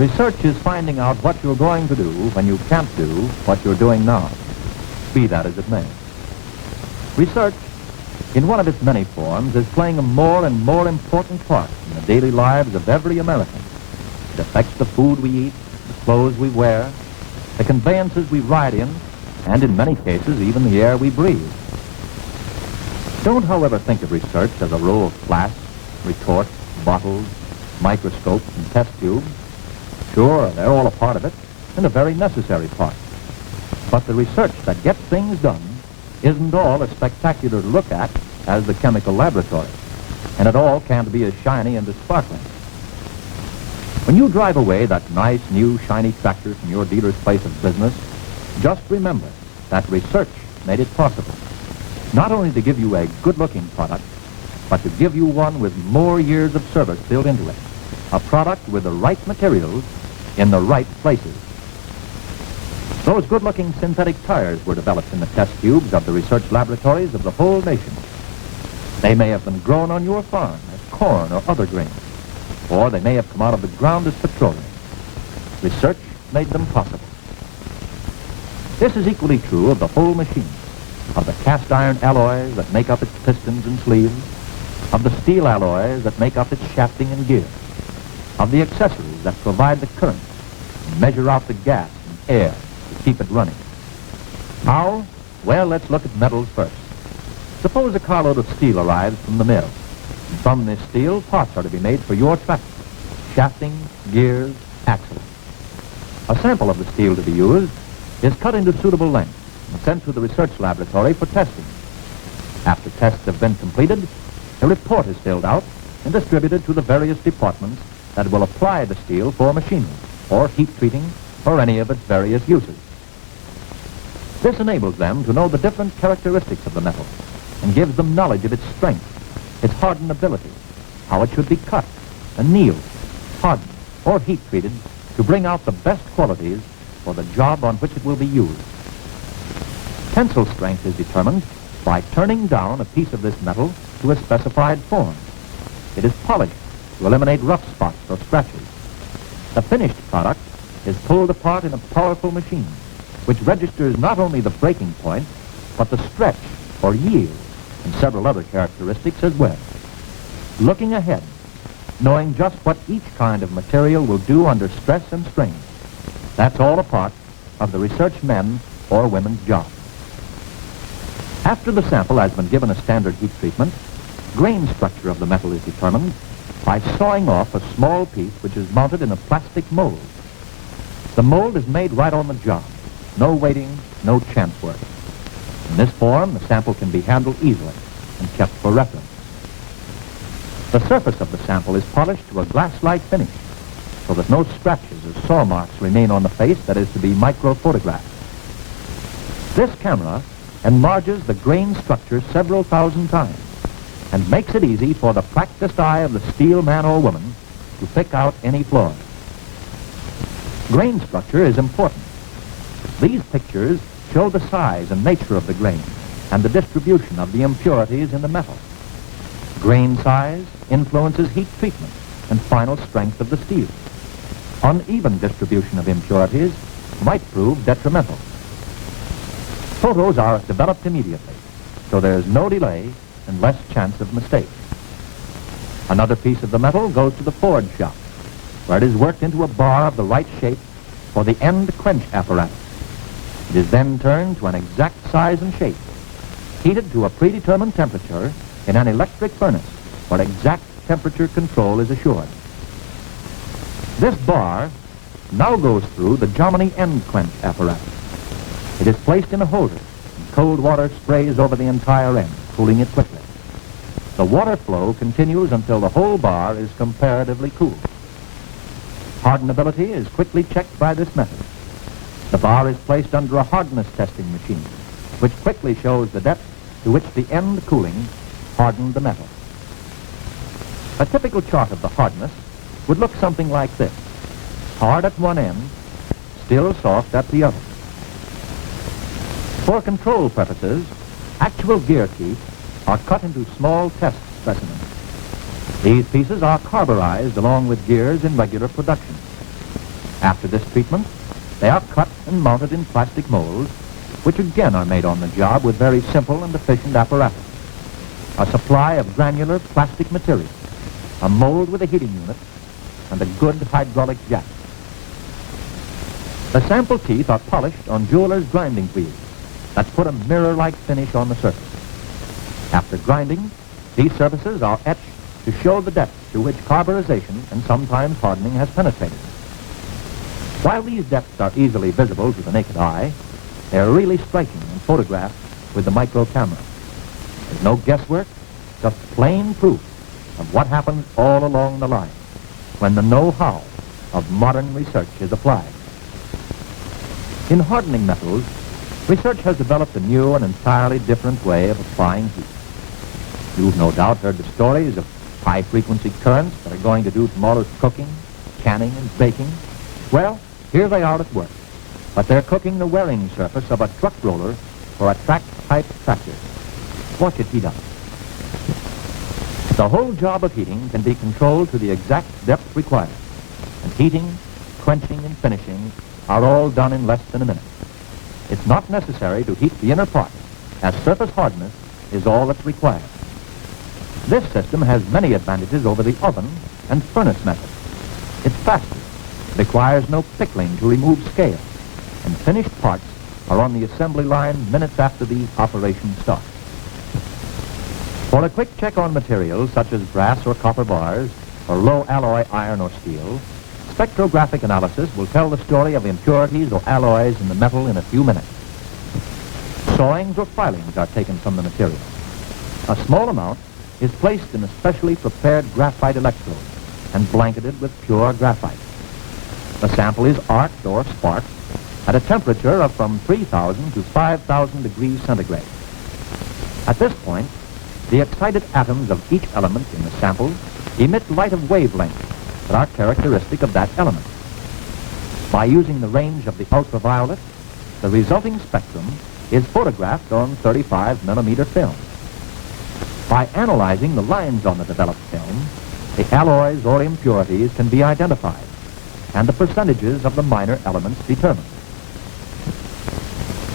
Research is finding out what you're going to do when you can't do what you're doing now, be that as it may. Research, in one of its many forms, is playing a more and more important part in the daily lives of every American. It affects the food we eat, the clothes we wear, the conveyances we ride in, and in many cases, even the air we breathe. Don't, however, think of research as a row of flasks, retorts, bottles, microscopes, and test tubes. Sure, they're all a part of it, and a very necessary part. But the research that gets things done isn't all as spectacular to look at as the chemical laboratory, and it all can't be as shiny and as sparkling. When you drive away that nice, new, shiny tractor from your dealer's place of business, just remember that research made it possible, not only to give you a good-looking product, but to give you one with more years of service built into it, a product with the right materials in the right places. Those good-looking synthetic tires were developed in the test tubes of the research laboratories of the whole nation. They may have been grown on your farm as corn or other grains, or they may have come out of the ground as petroleum. Research made them possible. This is equally true of the whole machine, of the cast iron alloys that make up its pistons and sleeves, of the steel alloys that make up its shafting and gear, of the accessories that provide the current and measure out the gas and air to keep it running. How? Well, let's look at metals first. Suppose a carload of steel arrives from the mill. And from this steel, parts are to be made for your tractor: shafting, gears, axles. A sample of the steel to be used is cut into suitable lengths and sent to the research laboratory for testing. After tests have been completed, a report is filled out and distributed to the various departments that will apply the steel for machining, or heat treating, or any of its various uses. This enables them to know the different characteristics of the metal and gives them knowledge of its strength, its hardenability, how it should be cut, annealed, hardened, or heat treated to bring out the best qualities for the job on which it will be used. Tensile strength is determined by turning down a piece of this metal to a specified form. It is polished to eliminate rough spots or scratches. The finished product is pulled apart in a powerful machine, which registers not only the breaking point, but the stretch or yield, and several other characteristics as well. Looking ahead, knowing just what each kind of material will do under stress and strain, that's all a part of the research men or women's job. After the sample has been given a standard heat treatment, grain structure of the metal is determined by sawing off a small piece which is mounted in a plastic mold. The mold is made right on the job. No waiting, no chance work. In this form, the sample can be handled easily and kept for reference. The surface of the sample is polished to a glass-like finish so that no scratches or saw marks remain on the face that is to be micro-photographed. This camera enlarges the grain structure several thousand times and makes it easy for the practiced eye of the steel man or woman to pick out any flaws. Grain structure is important. These pictures show the size and nature of the grain and the distribution of the impurities in the metal. Grain size influences heat treatment and final strength of the steel. Uneven distribution of impurities might prove detrimental. Photos are developed immediately, so there is no delay and less chance of mistake. Another piece of the metal goes to the forge shop, where it is worked into a bar of the right shape for the end quench apparatus. It is then turned to an exact size and shape, heated to a predetermined temperature in an electric furnace where exact temperature control is assured. This bar now goes through the Jomini end quench apparatus. It is placed in a holder, and cold water sprays over the entire end, cooling it quickly. The water flow continues until the whole bar is comparatively cool. Hardenability is quickly checked by this method. The bar is placed under a hardness testing machine, which quickly shows the depth to which the end cooling hardened the metal. A typical chart of the hardness would look something like this: hard at one end, still soft at the other. For control purposes, actual gear teeth are cut into small test specimens. These pieces are carburized along with gears in regular production. After this treatment, they are cut and mounted in plastic molds, which again are made on the job with very simple and efficient apparatus. A supply of granular plastic material, a mold with a heating unit, and a good hydraulic jack. The sample teeth are polished on jewelers' grinding wheels that put a mirror-like finish on the surface. After grinding, these surfaces are etched to show the depth to which carburization and sometimes hardening has penetrated. While these depths are easily visible to the naked eye, they are really striking when photographed with the micro camera. There's no guesswork, just plain proof of what happens all along the line when the know-how of modern research is applied. In hardening metals, research has developed a new and entirely different way of applying heat. You've no doubt heard the stories of high-frequency currents that are going to do tomorrow's cooking, canning, and baking. Well, here they are at work, but they're cooking the wearing surface of a truck roller for a track-type tractor. Watch it heat up. The whole job of heating can be controlled to the exact depth required, and heating, quenching, and finishing are all done in less than a minute. It's not necessary to heat the inner part, as surface hardness is all that's required. This system has many advantages over the oven and furnace method. It's faster, requires no pickling to remove scale, and finished parts are on the assembly line minutes after the operation starts. For a quick check on materials such as brass or copper bars, or low alloy iron or steel, spectrographic analysis will tell the story of impurities or alloys in the metal in a few minutes. Sawings or filings are taken from the material. A small amount is placed in a specially prepared graphite electrode and blanketed with pure graphite. The sample is arced or sparked at a temperature of from 3,000 to 5,000 degrees centigrade. At this point, the excited atoms of each element in the sample emit light of wavelengths that are characteristic of that element. By using the range of the ultraviolet, the resulting spectrum is photographed on 35mm film. By analyzing the lines on the developed film, the alloys or impurities can be identified and the percentages of the minor elements determined.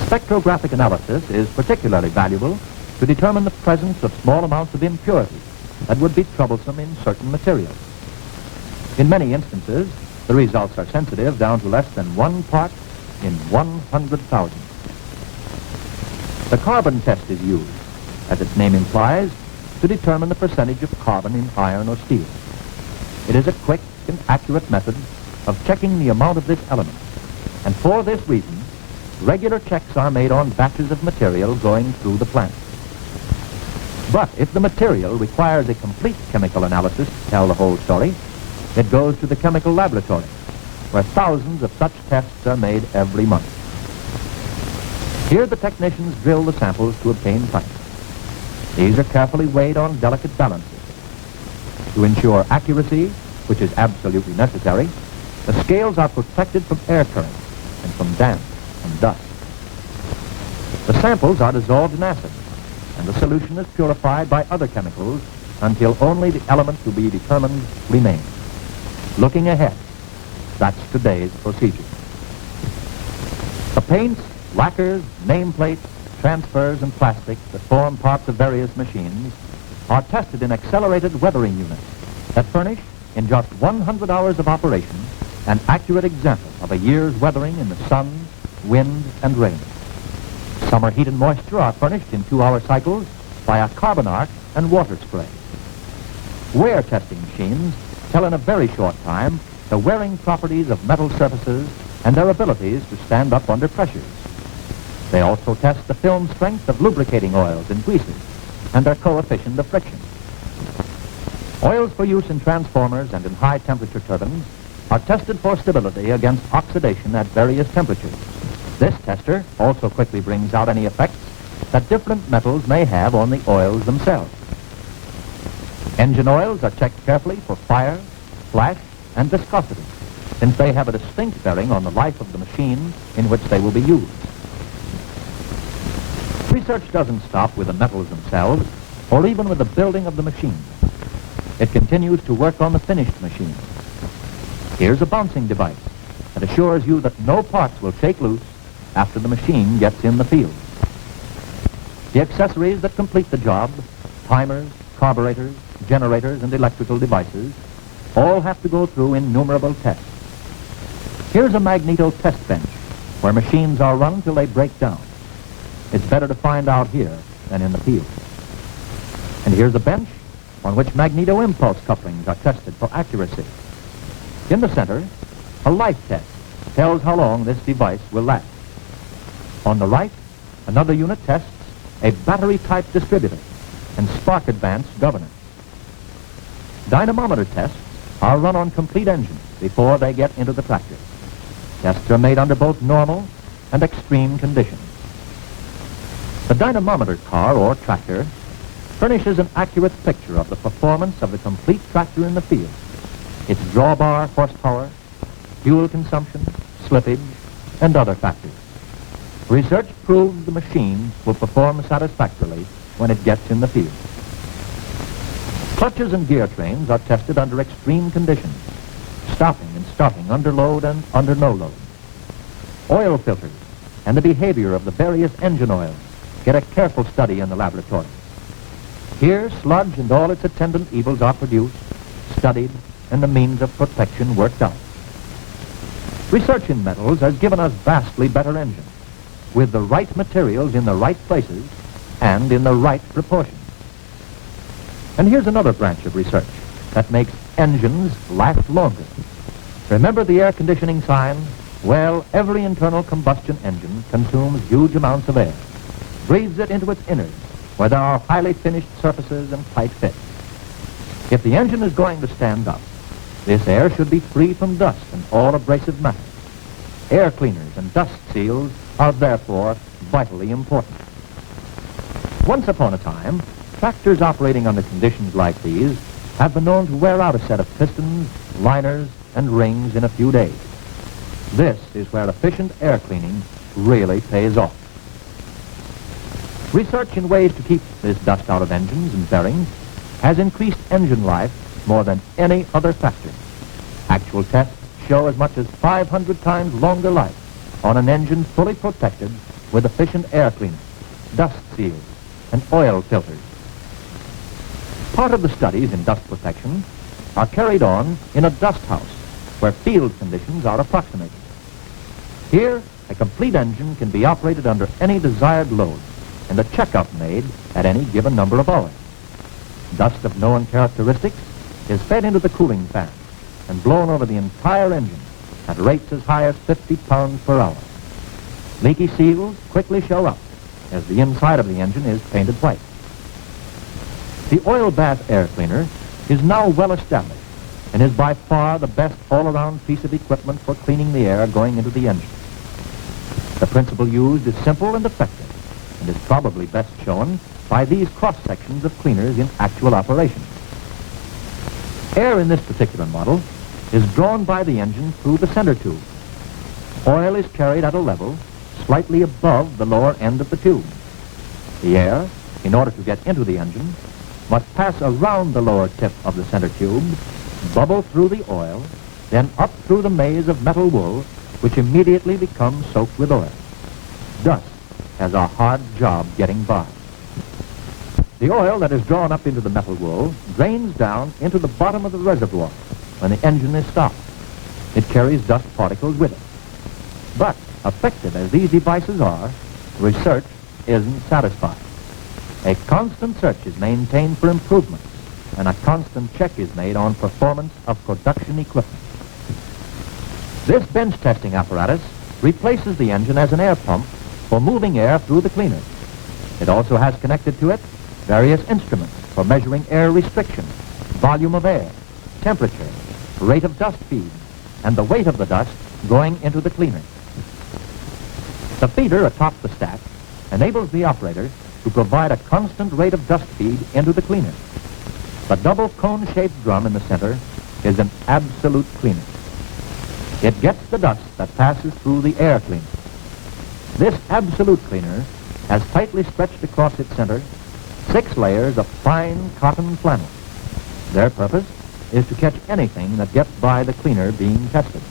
Spectrographic analysis is particularly valuable to determine the presence of small amounts of impurities that would be troublesome in certain materials. In many instances, the results are sensitive down to less than 1 part in 100,000. The carbon test is used, as its name implies, to determine the percentage of carbon in iron or steel. It is a quick and accurate method of checking the amount of this element, and for this reason, regular checks are made on batches of material going through the plant. But if the material requires a complete chemical analysis to tell the whole story, it goes to the chemical laboratory, where thousands of such tests are made every month. Here the technicians drill the samples to obtain pints. These are carefully weighed on delicate balances. To ensure accuracy, which is absolutely necessary, the scales are protected from air currents and from damp and dust. The samples are dissolved in acid, and the solution is purified by other chemicals until only the element to be determined remains. Looking ahead, that's today's procedure. The paints, lacquers, nameplates, transfers, and plastics that form parts of various machines are tested in accelerated weathering units that furnish, in just 100 hours of operation, an accurate example of a year's weathering in the sun, wind, and rain. Summer heat and moisture are furnished in 2-hour cycles by a carbon arc and water spray. Wear testing machines tell in a very short time the wearing properties of metal surfaces and their abilities to stand up under pressures. They also test the film strength of lubricating oils and greases and their coefficient of friction. Oils for use in transformers and in high-temperature turbines are tested for stability against oxidation at various temperatures. This tester also quickly brings out any effects that different metals may have on the oils themselves. Engine oils are checked carefully for fire, flash, and viscosity, since they have a distinct bearing on the life of the machine in which they will be used. Research doesn't stop with the metals themselves, or even with the building of the machine. It continues to work on the finished machine. Here's a bouncing device, and assures you that no parts will shake loose after the machine gets in the field. The accessories that complete the job, timers, carburetors, generators, and electrical devices, all have to go through innumerable tests. Here's a magneto test bench where machines are run till they break down. It's better to find out here than in the field. And here's a bench on which magneto impulse couplings are tested for accuracy. In the center, a life test tells how long this device will last. On the right, another unit tests a battery-type distributor and spark advance governor. Dynamometer tests are run on complete engines before they get into the tractor. Tests are made under both normal and extreme conditions. The dynamometer car or tractor furnishes an accurate picture of the performance of the complete tractor in the field, its drawbar horsepower, fuel consumption, slippage, and other factors. Research proves the machine will perform satisfactorily when it gets in the field. Clutches and gear trains are tested under extreme conditions, stopping and starting under load and under no load. Oil filters and the behavior of the various engine oils get a careful study in the laboratory. Here, sludge and all its attendant evils are produced, studied, and the means of protection worked out. Research in metals has given us vastly better engines, with the right materials in the right places and in the right proportions. And here's another branch of research that makes engines last longer. Remember the air conditioning sign? Well, every internal combustion engine consumes huge amounts of air, breathes it into its innards, where there are highly finished surfaces and tight fits. If the engine is going to stand up, this air should be free from dust and all abrasive matter. Air cleaners and dust seals are therefore vitally important. Once upon a time, tractors operating under conditions like these have been known to wear out a set of pistons, liners, and rings in a few days. This is where efficient air cleaning really pays off. Research in ways to keep this dust out of engines and bearings has increased engine life more than any other factor. Actual tests show as much as 500 times longer life on an engine fully protected with efficient air cleaners, dust seals, and oil filters. Part of the studies in dust protection are carried on in a dust house where field conditions are approximated. Here, a complete engine can be operated under any desired load and a checkup made at any given number of hours. Dust of known characteristics is fed into the cooling fan and blown over the entire engine at rates as high as 50 pounds per hour. Leaky seals quickly show up as the inside of the engine is painted white. The oil bath air cleaner is now well established and is by far the best all-around piece of equipment for cleaning the air going into the engine. The principle used is simple and effective and is probably best shown by these cross-sections of cleaners in actual operation. Air in this particular model is drawn by the engine through the center tube. Oil is carried at a level slightly above the lower end of the tube. The air, in order to get into the engine, must pass around the lower tip of the center tube, bubble through the oil, then up through the maze of metal wool, which immediately becomes soaked with oil. Dust has a hard job getting by. The oil that is drawn up into the metal wool drains down into the bottom of the reservoir when the engine is stopped. It carries dust particles with it. But, effective as these devices are, research isn't satisfied. A constant search is maintained for improvements, and a constant check is made on performance of production equipment. This bench testing apparatus replaces the engine as an air pump for moving air through the cleaner. It also has connected to it various instruments for measuring air restriction, volume of air, temperature, rate of dust feed, and the weight of the dust going into the cleaner. The feeder atop the stack enables the operator to provide a constant rate of dust feed into the cleaner. The double cone-shaped drum in the center is an absolute cleaner. It gets the dust that passes through the air cleaner. This absolute cleaner has tightly stretched across its center 6 layers of fine cotton flannel. Their purpose is to catch anything that gets by the cleaner being tested.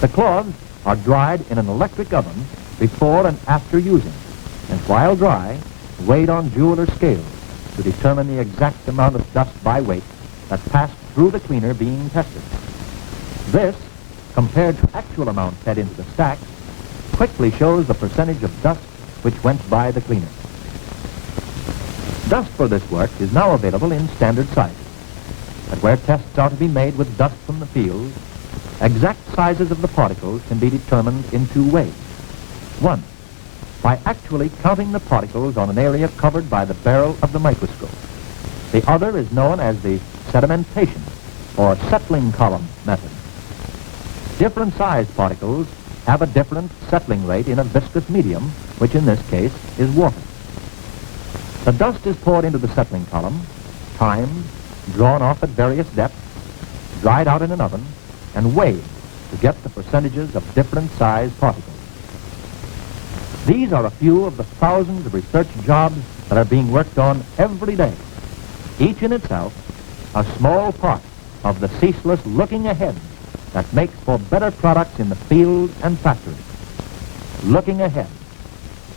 The cloths are dried in an electric oven before and after using, and while dry, weighed on jeweler's scales to determine the exact amount of dust by weight that passed through the cleaner being tested. This, compared to actual amount fed into the stacks, quickly shows the percentage of dust which went by the cleaner. Dust for this work is now available in standard sizes, but where tests are to be made with dust from the field, exact sizes of the particles can be determined in two ways. One, by actually counting the particles on an area covered by the barrel of the microscope. The other is known as the sedimentation or settling column method. Different sized particles have a different settling rate in a viscous medium, which in this case is water. The dust is poured into the settling column, timed, drawn off at various depths, dried out in an oven, and weighed to get the percentages of different sized particles. These are a few of the thousands of research jobs that are being worked on every day, each in itself a small part of the ceaseless looking ahead that makes for better products in the field and factory. Looking ahead,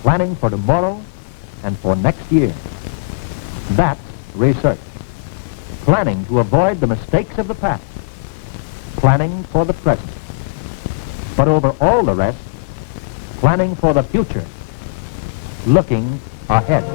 planning for tomorrow and for next year. That's research. Planning to avoid the mistakes of the past. Planning for the present. But over all the rest, planning for the future. Looking ahead.